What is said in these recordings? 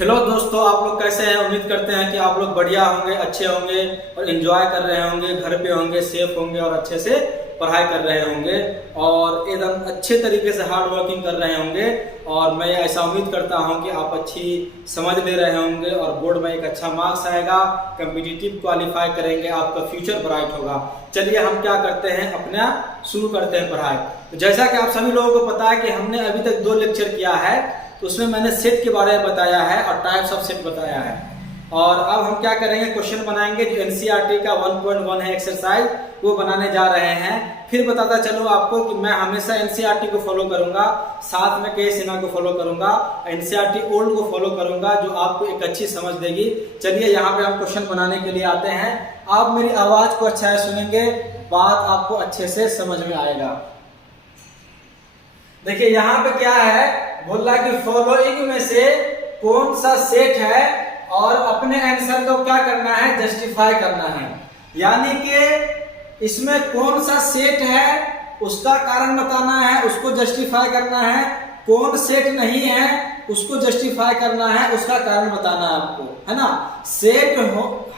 Hello दोस्तों, आप लोग कैसे हैं। उम्मीद करते हैं कि आप लोग बढ़िया होंगे, अच्छे होंगे और एंजॉय कर रहे होंगे, घर पे होंगे, सेफ होंगे और अच्छे से पढ़ाई कर रहे होंगे और एकदम अच्छे तरीके से हार्ड वर्किंग कर रहे होंगे। और मैं ऐसा उम्मीद करता हूं कि आप अच्छी समझ ले रहे होंगे और बोर्ड में एक अच्छा मार्क्स आएगा, कम्पिटिटिव क्वालिफाई करेंगे, आपका फ्यूचर ब्राइट होगा। चलिए हम क्या करते हैं, अपना शुरू करते हैं पढ़ाई। तो जैसा कि आप सभी लोगों को पता है कि हमने अभी तक 2 लेक्चर किया है, तो उसमें मैंने सेट के बारे में बताया है और टाइप्स ऑफ सेट बताया है। और अब हम क्या करेंगे, क्वेश्चन बनाएंगे जो एनसीईआरटी का 1.1 है एक्सरसाइज, वो बनाने जा रहे हैं। फिर बताता चलूं आपको कि मैं हमेशा एनसीईआरटी को फॉलो करूंगा, साथ में के सिन्हा को फॉलो करूंगा, एनसीईआरटी ओल्ड को फॉलो करूंगा, जो आपको एक अच्छी समझ देगी। चलिए यहाँ पे हम क्वेश्चन बनाने के लिए आते हैं। आप मेरी आवाज को अच्छा से सुनेंगे, बात आपको अच्छे से समझ में आएगा। देखिए यहाँ पे क्या है, बोल रहा है कि फॉलोइंग में से कौन सा सेट है और अपने आंसर को क्या करना है, जस्टिफाई करना है। यानी कि इसमें कौन सा सेट है उसका कारण बताना है, उसको जस्टिफाई करना है। कौन सेट नहीं है उसको जस्टिफाई करना है, उसका कारण बताना है आपको, है ना। सेट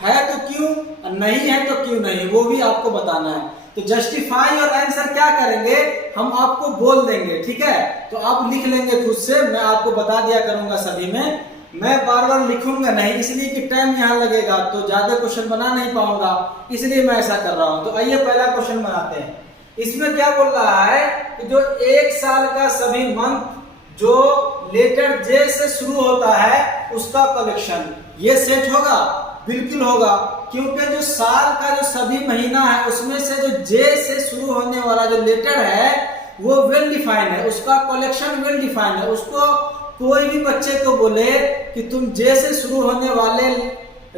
है तो क्यों, नहीं है तो क्यों नहीं, वो भी आपको बताना है। तो जस्टिफाई और आंसर क्या करेंगे, हम आपको बोल देंगे, ठीक है। तो आप लिख लेंगे खुद से, मैं आपको बता दिया करूंगा सभी में। मैं बार बार लिखूंगा नहीं, इसलिए कि टाइम यहाँ लगेगा तो ज्यादा क्वेश्चन बना नहीं पाऊंगा, इसलिए मैं ऐसा कर रहा हूं। तो आइए पहला क्वेश्चन बनाते हैं। इसमें क्या बोल रहा है कि जो 1 साल का सभी मंथ जो लेटर जे से शुरू होता है उसका कलेक्शन, ये सेट होगा, बिल्कुल होगा। क्योंकि जो साल का जो सभी महीना है उसमें से जो जे से शुरू होने वाला जो लेटर है वो वेल डिफाइंड है, उसका कलेक्शन वेल डिफाइंड है। उसको कोई भी बच्चे को बोले कि तुम जे से शुरू होने वाले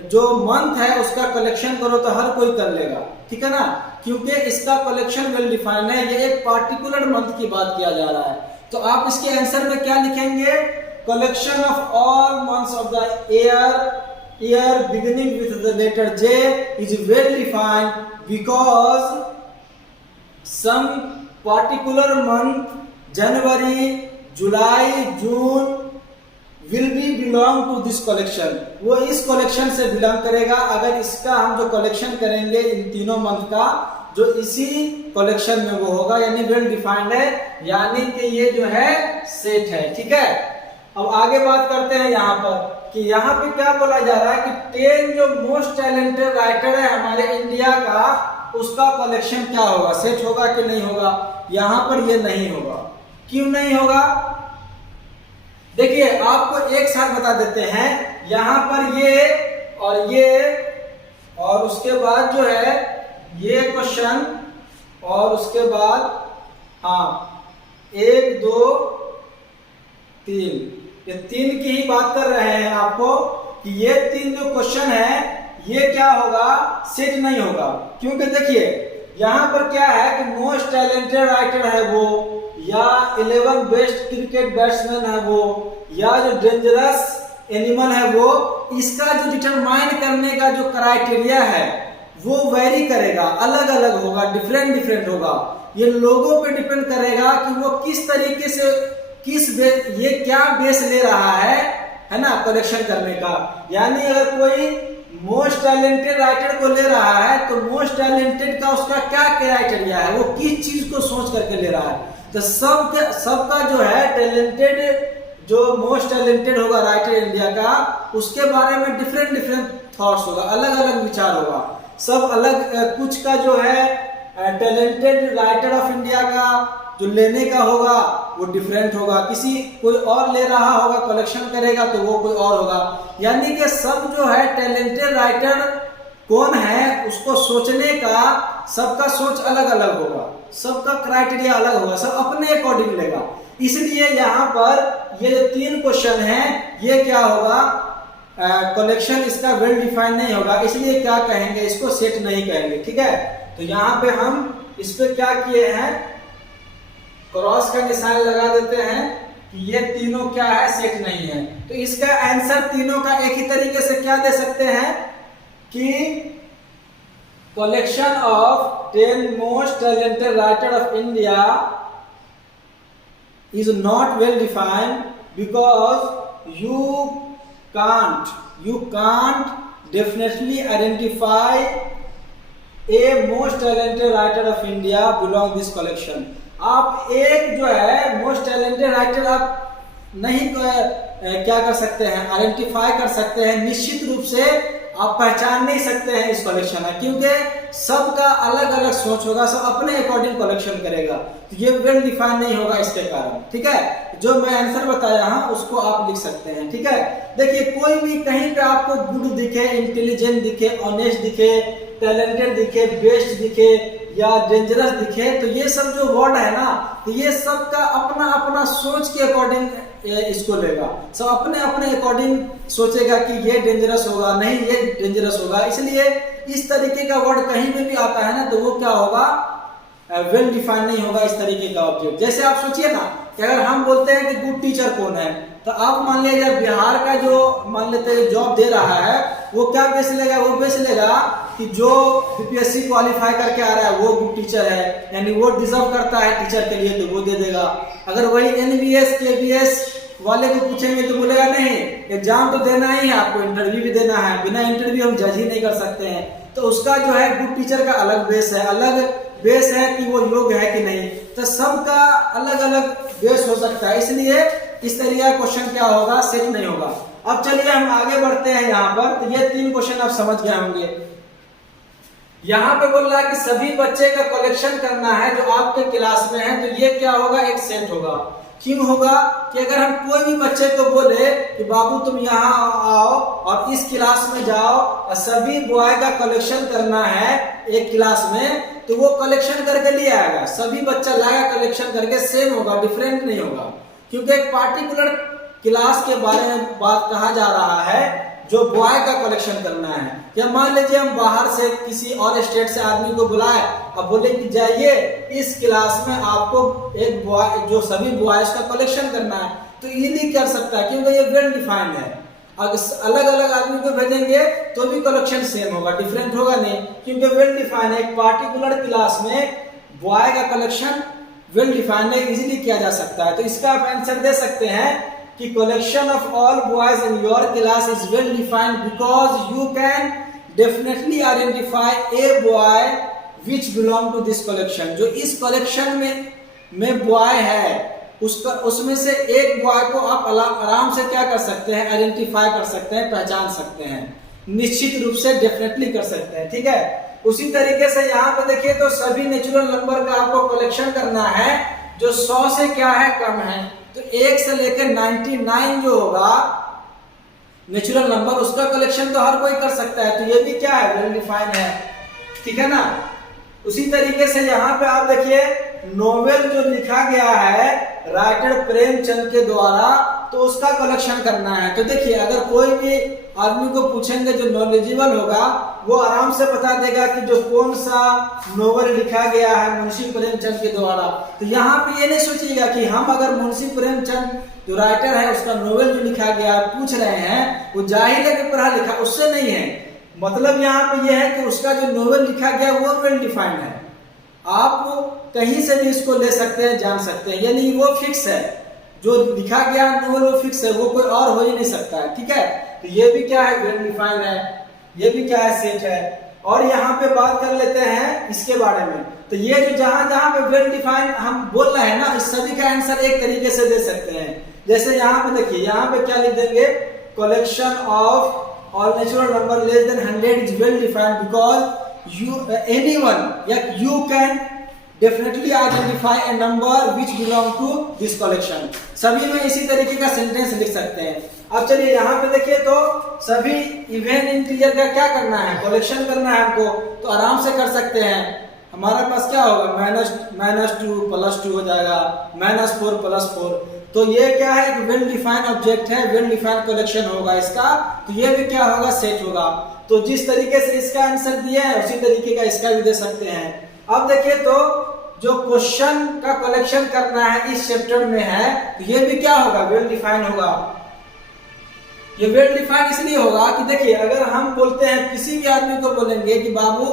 जो मंथ है उसका कलेक्शन करो तो हर कोई कर लेगा, ठीक है ना। क्योंकि इसका कलेक्शन वेल डिफाइंड है, ये एक पार्टिकुलर मंथ की बात किया जा रहा है। तो आप इसके आंसर में क्या लिखेंगे, collection of all months of the year beginning with the letter J is well defined because some particular month, January, July, June will be belong to this collection, वो इस collection से belong करेगा। अगर इसका हम जो collection करेंगे इन तीनों मंथ का, जो इसी collection में वो होगा, यानी well defined है, यानी कि ये जो है सेट है, ठीक है। अब आगे बात करते हैं यहाँ पर कि यहाँ पे क्या बोला जा रहा है कि 10 जो मोस्ट टैलेंटेड राइटर है हमारे इंडिया का, उसका कलेक्शन क्या होगा, सेट होगा कि नहीं होगा। यहाँ पर ये नहीं होगा। क्यों नहीं होगा, देखिए आपको एक साथ बता देते हैं। यहाँ पर ये और उसके बाद जो है ये क्वेश्चन, और उसके बाद 1 2 3, ये 3 की ही बात कर रहे हैं आपको कि ये 3 जो क्वेश्चन है ये क्या होगा, सेट नहीं होगा। क्योंकि देखिए यहाँ पर क्या है कि मोस्ट टैलेंटेड राइटर है वो, या 11 बेस्ट क्रिकेट बैट्समैन है वो, या जो डेंजरस एनिमल है वो, इसका जो डिटरमाइन करने का जो क्राइटेरिया है वो वेरी करेगा, अलग अलग होगा, डिफरेंट होगा। ये लोगों पे डिपेंड करेगा कि वो किस तरीके से ये क्या बेस ले रहा है ना, कलेक्शन करने का। यानी अगर कोई मोस्ट टैलेंटेड राइटर को ले रहा है तो मोस्ट टैलेंटेड का उसका क्या क्राइटेरिया है, वो किस चीज को सोच करके ले रहा है। तो सबका जो है टैलेंटेड, जो मोस्ट टैलेंटेड होगा राइटर इंडिया का, उसके बारे में डिफरेंट थॉट्स होगा, अलग अलग विचार होगा, सब अलग। कुछ का जो है टैलेंटेड राइटर ऑफ इंडिया का जो लेने का होगा वो डिफरेंट होगा, कोई और ले रहा होगा, कलेक्शन करेगा तो वो कोई और होगा। यानी कि सब जो है टैलेंटेड राइटर कौन है उसको सोचने का, सबका सोच अलग अलग होगा, सबका क्राइटेरिया अलग होगा, सब अपने अकॉर्डिंग लेगा। इसलिए यहाँ पर ये जो 3 क्वेश्चन है ये क्या होगा, कलेक्शन इसका वेल डिफाइंड नहीं होगा, इसलिए क्या कहेंगे, इसको सेट नहीं कहेंगे, ठीक है। तो यहाँ पे हम इस पे क्या किए हैं, क्रॉस का निशान लगा देते हैं कि ये तीनों क्या है, सेट नहीं है। तो इसका आंसर तीनों का एक ही तरीके से क्या दे सकते हैं कि collection of 10 most talented writer of India is not well defined because you you can't definitely identify a most talented writer of India belong this collection. आप एक जो है मोस्ट टैलेंटेड राइटर आप नहीं क्या कर सकते हैं, आइडेंटिफाई कर सकते हैं, निश्चित रूप से आप पहचान नहीं सकते हैं इस कलेक्शन में, क्योंकि सबका अलग अलग सोच होगा, सब अपने अकॉर्डिंग कलेक्शन करेगा, तो ये वेल डिफाइन नहीं होगा इसके कारण। ठीक है, जो मैं आंसर बताया हाँ उसको आप लिख सकते हैं। ठीक है, देखिए कोई भी कहीं पे आपको गुड दिखे, इंटेलिजेंट दिखे, ऑनेस्ट दिखे, टैलेंटेड दिखे, बेस्ट दिखे या डेंजरस दिखे, तो ये सब जो वर्ड है ना, तो ये सब का अपना अपना सोच के अकॉर्डिंग इसको लेगा, सब अपने अपने अकॉर्डिंग सोचेगा कि ये डेंजरस होगा, नहीं ये डेंजरस होगा। इसलिए इस तरीके का वर्ड कहीं में भी आता है ना तो वो क्या होगा, वेल डिफाइन नहीं होगा इस तरीके का ऑब्जेक्ट। जैसे आप सोचिए ना कि अगर हम बोलते हैं कि गुड टीचर कौन है, तो आप मान लीजिए बिहार का जो मान लेते हैं जॉब दे रहा है, वो क्या बेस लेगा, वो बेस लेगा कि जो बीपीएससी क्वालिफाई करके आ रहा है वो गुड टीचर है, यानी वो डिजर्व करता है टीचर के लिए, तो वो दे देगा। अगर वही एनबीएस केबीएस वाले को पूछेंगे तो बोलेगा नहीं, एग्जाम तो देना ही है आपको, इंटरव्यू भी देना है, बिना इंटरव्यू हम जज ही नहीं कर सकते हैं, तो उसका जो है गुड टीचर का अलग बेस है, अलग बेस है कि वो योग्य है कि नहीं, तो सबका अलग अलग बेस हो सकता है। इसलिए इस तरीके का क्वेश्चन क्या होगा, सेट नहीं होगा। अब चलिए हम आगे बढ़ते हैं यहाँ पर, तो ये 3 क्वेश्चन आप समझ गए होंगे। यहाँ पे बोल रहा है कि सभी बच्चे का कलेक्शन करना है जो आपके क्लास में है, तो ये क्या होगा, एक सेट होगा। क्यों होगा कि अगर हम कोई भी बच्चे को बोले कि बाबू तुम यहाँ आओ और इस क्लास में जाओ और सभी बॉय का कलेक्शन करना है एक क्लास में, तो वो कलेक्शन करके ले आएगा, सभी बच्चा लाएगा कलेक्शन करके, सेम होगा, डिफरेंट नहीं होगा, क्योंकि एक पार्टिकुलर क्लास के बारे में बात कहा जा रहा है जो बॉय का कलेक्शन करना है। या मान लीजिए हम बाहर से किसी और स्टेट से आदमी को बुलाए और बोले कि जाइए इस क्लास में आपको एक बॉय जो सभी बॉयज का कलेक्शन करना है, तो इजीली कर सकता है क्योंकि ये वेल डिफाइंड है। अगर अलग अलग आदमी को भेजेंगे तो भी कलेक्शन सेम होगा, डिफरेंट होगा नहीं, क्योंकि वेल डिफाइंड है। एक पार्टिकुलर क्लास में बॉय का कलेक्शन वेल डिफाइंड है, इजीली किया जा सकता है। तो इसका आप आंसर दे सकते हैं कि collection of all boys in your class is well defined because you can definitely identify a boy which belong to this collection। जो इस collection में boy है उसमें से एक बॉय को आप आराम से क्या कर सकते हैं, आइडेंटिफाई कर सकते हैं, पहचान सकते हैं, निश्चित रूप से डेफिनेटली कर सकते हैं। ठीक है, उसी तरीके से यहाँ पे देखिए तो सभी नेचुरल नंबर का आपको कलेक्शन करना है जो 100 से क्या है, कम है, तो 1 से लेकर 99 जो होगा नेचुरल नंबर, उसका कलेक्शन तो हर कोई कर सकता है, तो ये भी क्या है, वेल डिफाइन है। ठीक है ना। उसी तरीके से यहाँ पे आप देखिए नोवेल जो लिखा गया है राइटर प्रेमचंद के द्वारा, तो उसका कलेक्शन करना है। तो देखिए अगर कोई भी आदमी को पूछेंगे जो नॉलेजेबल होगा वो आराम से बता देगा कि जो कौन सा नोवेल लिखा गया है मुंशी प्रेमचंद के द्वारा। तो यहाँ पे ये नहीं सोचिएगा कि हम अगर मुंशी प्रेमचंद जो राइटर है उसका नोवेल जो लिखा गया पूछ रहे हैं, वो जाहिर है कि पढ़ा लिखा, उससे नहीं है। मतलब यहाँ पे ये है कि उसका जो नोवेल लिखा गया वो वेल डिफाइंड है, आप कहीं से भी इसको ले सकते हैं, जान सकते हैं, यानी वो फिक्स है, जो लिखा गया नोवेल वो फिक्स है, वो कोई और हो ही नहीं सकता है। ठीक है, तो ये भी क्या है, वेल डिफाइंड है, ये भी क्या है, सेट है। और यहाँ पे बात कर लेते हैं इसके बारे में, तो ये जो जहां जहां पे वेल डिफाइंड हम बोल रहे हैं ना, इस सभी का आंसर एक तरीके से दे सकते हैं। जैसे यहाँ पे देखिए, यहाँ पे क्या लिख देंगे, collection of all natural number less than 100 is well defined because you anyone you can definitely identify a number which belong to this collection। सभी में इसी तरीके का सेंटेंस लिख सकते हैं। अब चलिए यहाँ पे देखिए तो सभी इवन इंटीजर का क्या करना है, कलेक्शन करना है हमको, तो आराम से कर सकते हैं। हमारे पास क्या होगा, -2 + 2 हो जाएगा, -4 + 4, तो ये क्या है, एक वेल डिफाइंड ऑब्जेक्ट है, वेल डिफाइंड कलेक्शन होगा इसका, तो ये भी क्या होगा, सेट होगा। तो जिस तरीके से इसका आंसर दिया है उसी तरीके का इसका भी दे सकते हैं। अब देखिए तो जो क्वेश्चन का कलेक्शन करना है इस चैप्टर में है, तो ये भी क्या होगा, वेल डिफाइंड होगा। ये वेल डिफाइंड इसलिए होगा कि देखिए अगर हम बोलते हैं, किसी भी आदमी को बोलेंगे कि बाबू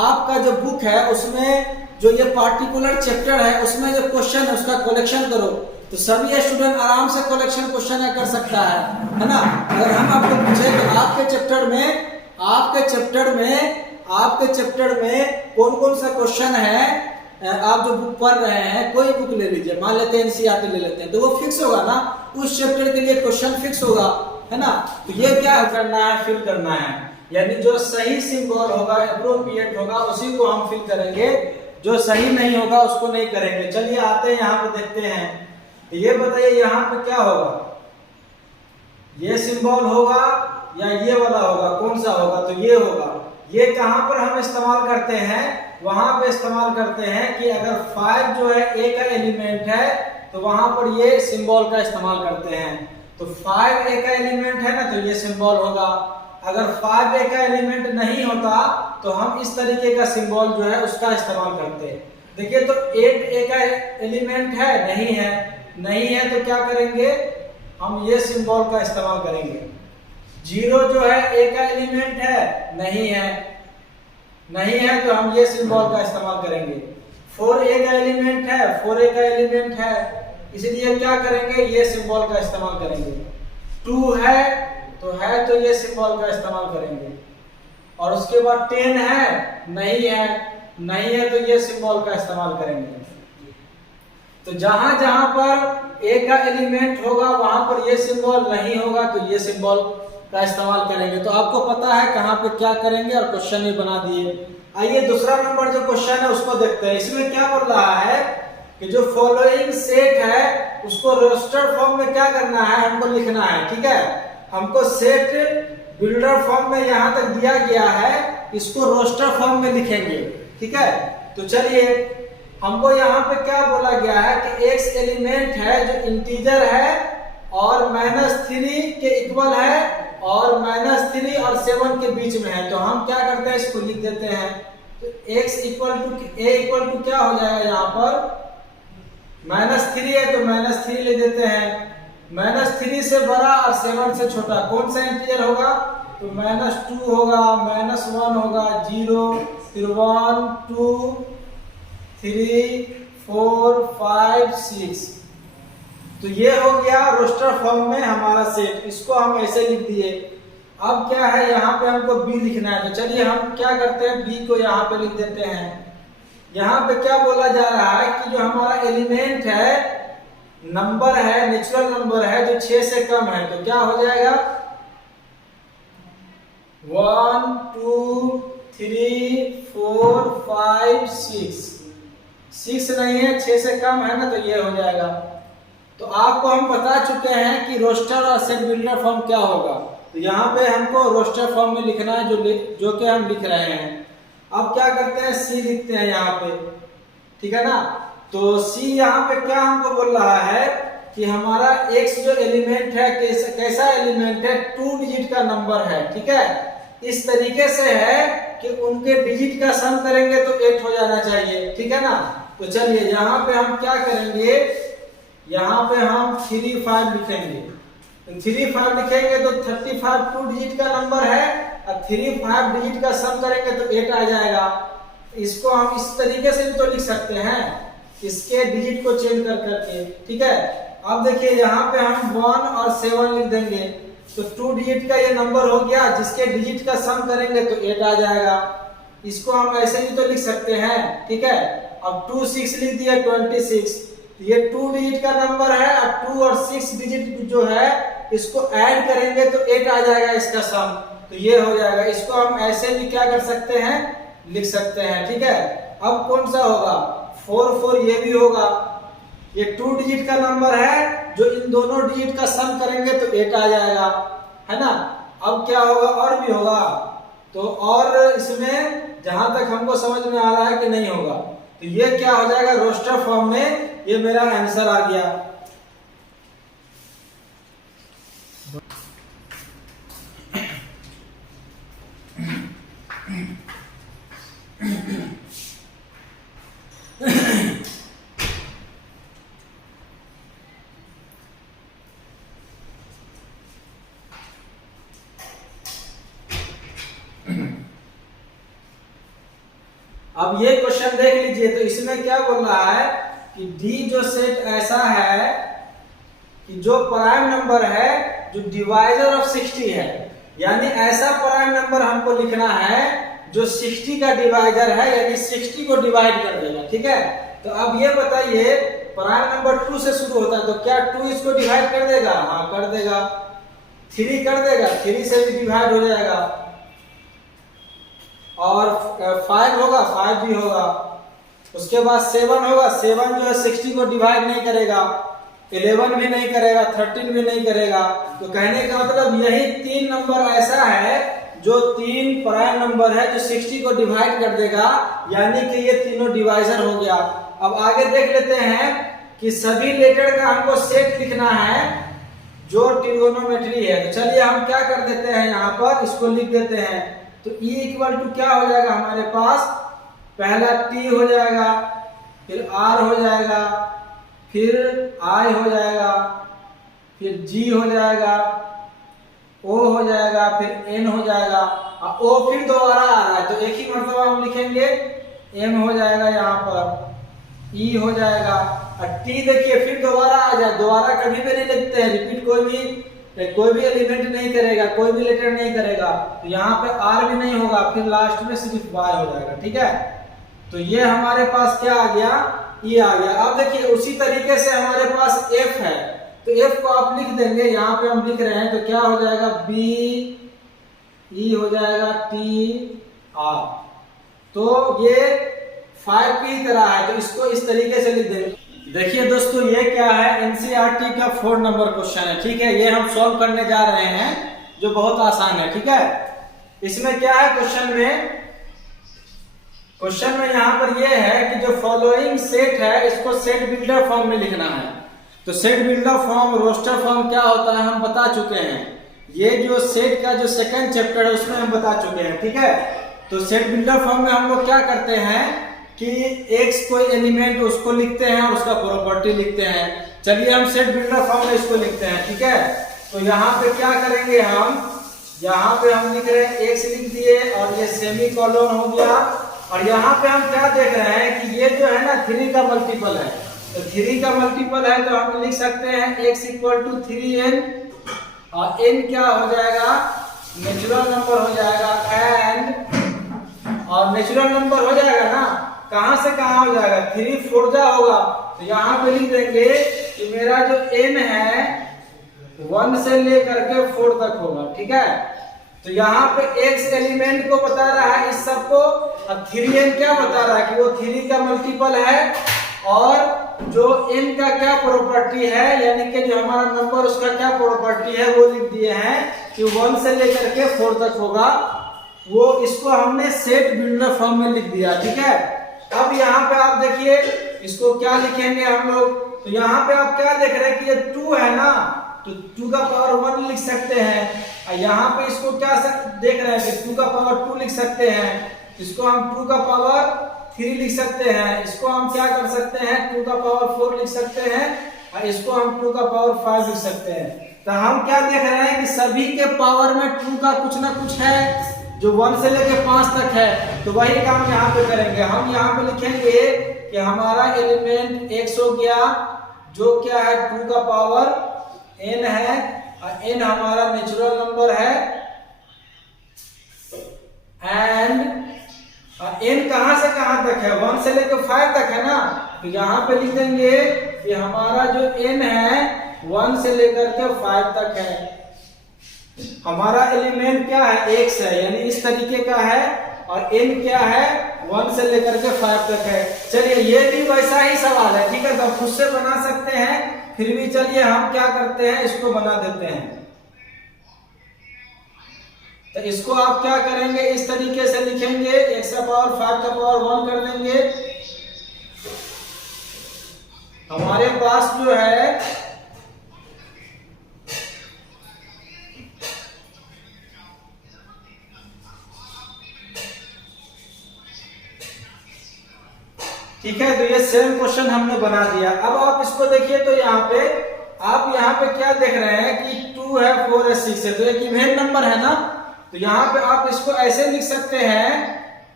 आपका जो बुक है उसमें जो ये पार्टिकुलर चैप्टर है उसमें जो क्वेश्चन है उसका कलेक्शन करो, तो सभी स्टूडेंट आराम से कलेक्शन क्वेश्चन कर सकता है ना। अगर हम आपको पूछे कि आपके चैप्टर में कौन कौन सा क्वेश्चन है, आप जो बुक पढ़ रहे हैं, कोई बुक ले लीजिए, मान लेते हैं एनसीईआरटी ले लेते हैं, तो वो फिक्स होगा ना, उस चैप्टर के लिए क्वेश्चन फिक्स होगा, है ना। तो ये क्या करना है, फिल करना है, यानी जो सही सिंबल होगा, एप्रोप्रिएट होगा, उसी को हम फिल करेंगे, जो सही नहीं होगा उसको नहीं करेंगे। चलिए आते हैं यहाँ पे देखते हैं, तो ये बताइए यहाँ पे क्या होगा, ये सिंबल होगा या ये वाला होगा, कौन सा होगा, तो ये होगा। ये कहां पर हम इस्तेमाल करते हैं, वहां पे इस्तेमाल करते हैं कि अगर 5 जो है ए का एलिमेंट है तो वहां पर ये सिंबल का इस्तेमाल करते हैं। तो 5 ए का एलिमेंट है ना, तो ये सिंबल होगा। अगर 5 ए का एलिमेंट नहीं होता तो हम इस तरीके का सिंबल जो है उसका इस्तेमाल करते हैं। देखिए तो 8 ए का एलिमेंट है, नहीं है तो क्या करेंगे, हम ये सिंबल का इस्तेमाल करेंगे। 0 जो है ए का एलिमेंट है, नहीं है तो हम ये सिंबल का इस्तेमाल करेंगे। 4 ए का एलिमेंट है, इसलिए क्या करेंगे, ये सिंबल का इस्तेमाल करेंगे। 2 है तो ये सिंबल का इस्तेमाल करेंगे। और उसके बाद 10 है, नहीं है तो ये सिंबल का इस्तेमाल करेंगे। तो जहां जहां पर ए का एलिमेंट होगा वहां पर ये सिंबल नहीं होगा तो ये सिंबल का इस्तेमाल करेंगे। तो आपको पता है कहां पे क्या करेंगे और क्वेश्चन ही बना दिए। आइए दूसरा नंबर जो क्वेश्चन है उसको देखते हैं। इसमें क्या बोल रहा है कि जो फॉलोइंग सेट है उसको रोस्टर फॉर्म में क्या करना है, हमको लिखना है, ठीक है। हमको सेट बिल्डर फॉर्म में यहां तक दिया गया है, इसको रोस्टर फॉर्म में लिखेंगे, ठीक है। तो चलिए हमको यहाँ पे क्या बोला गया है कि x एलिमेंट है जो इंटीजर है और -3 के इक्वल है और -3 और 7 के बीच में है। तो हम क्या करते हैं, इसको लिख देते हैं। तो x इक्वल टू क्या हो जाएगा, यहाँ पर -3 है तो -3 ले देते हैं। -3 से बड़ा और 7 से छोटा कौन सा इंटीजर होगा, तो -2 होगा, -1 होगा, 0, फिर 1, 2, 3, 4, 5, 6। तो ये हो गया रोस्टर फॉर्म में हमारा सेट, इसको हम ऐसे लिख दिए। अब क्या है, यहाँ पे हमको b लिखना है। तो चलिए हम क्या करते हैं, b को यहाँ पे लिख देते हैं। यहाँ पे क्या बोला जा रहा है कि जो हमारा एलिमेंट है, नंबर है, नेचुरल नंबर है जो 6 से कम है, तो क्या हो जाएगा 1, 2, 3, 4, 5, 6 नहीं है, 6 से कम है ना, तो ये हो जाएगा। तो आपको हम बता चुके हैं कि रोस्टर और सेट बिल्डर फॉर्म क्या होगा। तो यहाँ पे हमको रोस्टर फॉर्म में लिखना है जो कि हम लिख रहे हैं। अब क्या करते हैं, सी लिखते हैं यहाँ पे, ठीक है ना। तो सी यहाँ पे क्या हमको बोल रहा है कि हमारा x जो एलिमेंट है कैसा एलिमेंट है, 2 डिजिट का नंबर है, ठीक है। इस तरीके से है कि उनके डिजिट का सम करेंगे तो 8 हो जाना चाहिए, ठीक है ना। तो चलिए यहाँ पे हम क्या करेंगे, यहाँ पे हम 3, 5 लिखेंगे। तो 3, 5 लिखेंगे तो 35 2 डिजिट का नंबर है और 3, 5 डिजिट का सम करेंगे तो 8 आ जाएगा। इसको हम इस तरीके से भी तो लिख सकते हैं, इसके डिजिट को चेंज कर करके, ठीक है। अब देखिए यहाँ पे हम 1 और 7 लिख देंगे तो 2 डिजिट का ये नंबर हो गया, जिसके डिजिट का सम करेंगे तो 8 आ जाएगा। इसको हम ऐसे भी तो लिख सकते हैं, ठीक है। अब 2, 6 लिख दिया 26, ये 2 डिजिट का नंबर है और 2 और 6 डिजिट जो है इसको ऐड करेंगे तो 8 आ जाएगा इसका सम, तो ये हो जाएगा। इसको हम ऐसे भी क्या कर सकते हैं, लिख सकते हैं, ठीक है। अब कौन सा होगा, 4, 4 ये भी होगा। ये 2 डिजिट का नंबर है जो इन दोनों डिजिट का सम करेंगे तो 8 आ जाएगा, है ना। अब क्या होगा, और भी होगा। तो और इसमें जहां तक हमको समझ में आ रहा है कि नहीं होगा, तो ये क्या हो जाएगा, रोस्टर फॉर्म में ये मेरा आंसर आ गया। अब ये क्वेश्चन देख लीजिए। तो इसमें क्या बोल रहा है कि डी जो सेट ऐसा है कि जो प्राइम नंबर है जो डिवाइजर ऑफ 60 है, यानी ऐसा प्राइम नंबर हमको लिखना है जो 60 का डिवाइजर है, यानी 60 को डिवाइड कर देगा। ठीक है, तो अब ये बताइए प्राइम नंबर 2 से शुरू होता है, तो क्या 2 इसको डिवाइड कर देगा? हाँ कर देगा। 3 कर देगा, 3 से भी डिवाइड हो जाएगा। और 5 होगा, 5 भी होगा। उसके बाद 7 होगा, 7 जो है 60 को डिवाइड नहीं करेगा, 11 भी नहीं करेगा, 13 भी नहीं करेगा। तो कहने का मतलब यही 3 नंबर ऐसा है जो 3 प्राइम नंबर है जो 60 को डिवाइड कर देगा, यानी कि ये तीनों डिवाइजर हो गया। अब आगे देख लेते हैं कि सभी लेटर का हमको सेट लिखना है जो ट्रिगोनोमेट्री है। तो चलिए हम क्या कर देते हैं, यहाँ पर इसको लिख देते हैं। तो E इक्वल टू क्या हो जाएगा हमारे पास? पहला T हो जाएगा, फिर R हो जाएगा, फिर I हो जाएगा, फिर G हो जाएगा, O हो जाएगा, फिर N हो जाएगा, और O फिर दोबारा आ रहा है तो एक ही मरतबा हम लिखेंगे, M हो जाएगा, यहाँ पर E हो जाएगा, और T देखिए फिर दोबारा आ जाए। दोबारा कभी भी नहीं लिखते हैं, रिपीट कोई भी एलिमेंट नहीं करेगा, कोई भी लेटर नहीं करेगा। तो यहाँ पे R भी नहीं होगा, फिर लास्ट में सिर्फ Y हो जाएगा। ठीक है, तो ये हमारे पास क्या आ गया? E आ गया। अब देखिए उसी तरीके से हमारे पास F है, तो F को आप लिख देंगे, यहाँ पे हम लिख रहे हैं तो क्या हो जाएगा? B E हो जाएगा, T R। तो ये 5 की तरह है, तो इसको इस तरीके से लिख देंगे। देखिए दोस्तों ये क्या है? एनसीईआरटी का 4 नंबर क्वेश्चन है। ठीक है, ये हम सॉल्व करने जा रहे हैं जो बहुत आसान है। ठीक है, इसमें क्या है क्वेश्चन में यहाँ पर ये है कि जो फॉलोइंग सेट है इसको सेट बिल्डर फॉर्म में लिखना है। तो set builder form, roster form क्या होता है हम बता चुके हैं। ये जो सेट का जो सेकंड चैप्टर है उसमें हम बता चुके हैं। ठीक है, तो सेट बिल्डर फॉर्म में हम लोग क्या करते हैं कि x कोई एलिमेंट उसको लिखते हैं और उसका प्रॉपर्टी लिखते हैं। चलिए हम सेट बिल्डर फॉर्म में इसको लिखते हैं। ठीक है, तो यहाँ पे क्या करेंगे हम, यहाँ पे हम लिख रहे हैं x लिख दिए और ये सेमी कॉलन हो गया। और यहाँ पे हम क्या देख रहे हैं कि ये जो है ना 3 का मल्टीपल है, तो 3 का मल्टीपल है तो हम लिख सकते हैं x इक्वल टू 3n, और n क्या हो जाएगा? नेचुरल नंबर हो जाएगा, एंड और नेचुरल नंबर हो जाएगा ना, कहां से कहां हो जाएगा? 3 4 जा होगा, तो यहाँ पे लिख देंगे कि मेरा जो n है 1 से लेकर के 4 तक होगा। ठीक है, तो यहाँ पे x एलिमेंट को बता रहा है इस सब को, और 3n क्या बता रहा है कि वो 3 का मल्टीपल है, और जो n का क्या प्रॉपर्टी है, यानी कि जो हमारा नंबर उसका क्या प्रॉपर्टी है वो लिख दिए हैं कि 1 से लेकर के 4 तक होगा। वो इसको हमने सेट बिल्डर फॉर्म में लिख दिया। ठीक है, अब यहाँ पे आप देखिए इसको क्या लिखेंगे हम लोग। तो यहाँ पे आप क्या देख रहे हैं कि ये 2 है ना, तो 2 का पावर 1 लिख सकते हैं, और यहाँ पे इसको क्या देख रहे हैं कि 2 का पावर 2 लिख सकते हैं, इसको हम 2 का पावर 3 लिख सकते हैं, इसको हम क्या कर सकते हैं 2 का पावर 4 लिख सकते हैं, और इसको हम 2 का पावर 5 लिख सकते हैं। तो हम क्या देख रहे हैं कि सभी के पावर में 2 का कुछ ना कुछ है जो 1 से लेके 5 तक है, तो वही काम यहाँ पे करेंगे। हम यहाँ पे लिखेंगे कि हमारा एलिमेंट x हो गया जो क्या है 2 का पावर n है, और n हमारा नेचुरल नंबर है, एंड n कहां से कहां तक है? 1 से लेकर 5 तक है ना, तो यहाँ पे लिख देंगे कि हमारा जो n है 1 से लेकर के 5 तक है। हमारा एलिमेंट क्या है? x है, यानी इस तरीके का है, और n क्या है? 1 से लेकर के 5 तक है। चलिए ये भी वैसा ही सवाल है। ठीक है, तो खुद से बना सकते हैं, फिर भी चलिए हम क्या करते हैं इसको बना देते हैं। तो इसको आप क्या करेंगे, इस तरीके से लिखेंगे, x का पावर 5 का पावर 1 कर देंगे। हमारे पास जो है ठीक है, तो ये सेम क्वेश्चन हमने बना दिया। अब आप इसको देखिए, तो आप यहाँ पे क्या देख रहे हैं कि 2 है, 4 है, 6 है, तो एक इवेन नंबर है ना, तो यहाँ पे आप इसको ऐसे लिख सकते हैं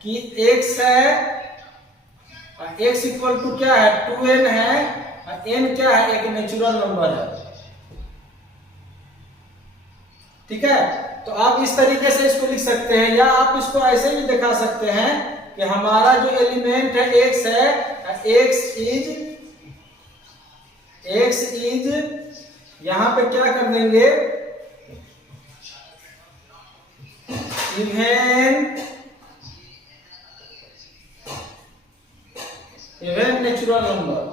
कि x है, x इक्वल टू क्या है 2n है, n क्या है? एक नेचुरल नंबर है। ठीक है, तो आप इस तरीके से इसको लिख सकते हैं, या आप इसको ऐसे भी दिखा सकते हैं कि हमारा जो एलिमेंट है x है, x इज यहां पे क्या कर देंगे, इवन नेचुरल नंबर।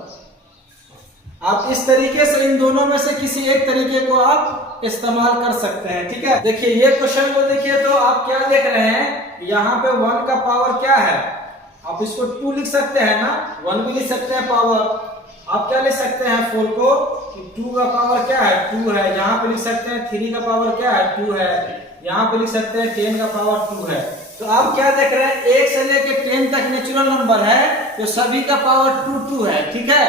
आप इस तरीके से इन दोनों में से किसी एक तरीके को आप इस्तेमाल कर सकते हैं। ठीक है, देखिए ये क्वेश्चन को देखिए तो आप क्या देख रहे हैं, यहाँ पे 1 का पावर क्या है, आप इसको 2 लिख सकते हैं ना, 1 भी लिख सकते हैं पावर। आप क्या लिख सकते हैं 4 को कि 2 का पावर क्या है 2 है, यहाँ पे लिख सकते हैं 3 का पावर क्या है 2 है, यहाँ पे लिख सकते हैं 10 का पावर 2 है। तो आप क्या देख रहे हैं, 1 से लेके 10 तक नेचुरल नंबर है, तो सभी का पावर 2 है। ठीक है,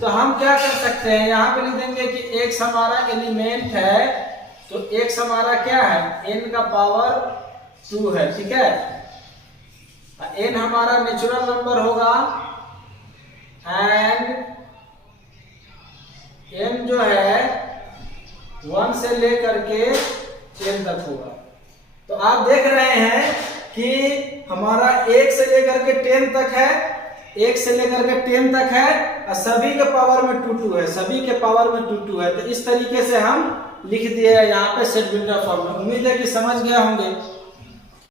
तो हम क्या कर सकते हैं, यहाँ पे लिख देंगे कि x हमारा एलिमेंट है, तो x हमारा क्या है n का पावर 2 है। ठीक है, n हमारा नेचुरल नंबर होगा एंड n जो है 1 से लेकर के 10 तक होगा। तो आप देख रहे हैं कि हमारा 1 से लेकर के 10 तक है, 1 से लेकर के 10 तक है, और सभी के पावर में 2 है, सभी के पावर में 2 है। तो इस तरीके से हम लिख दिए यहाँ पे सेट बिल्डर फॉर्म में। उम्मीद है कि समझ गए होंगे।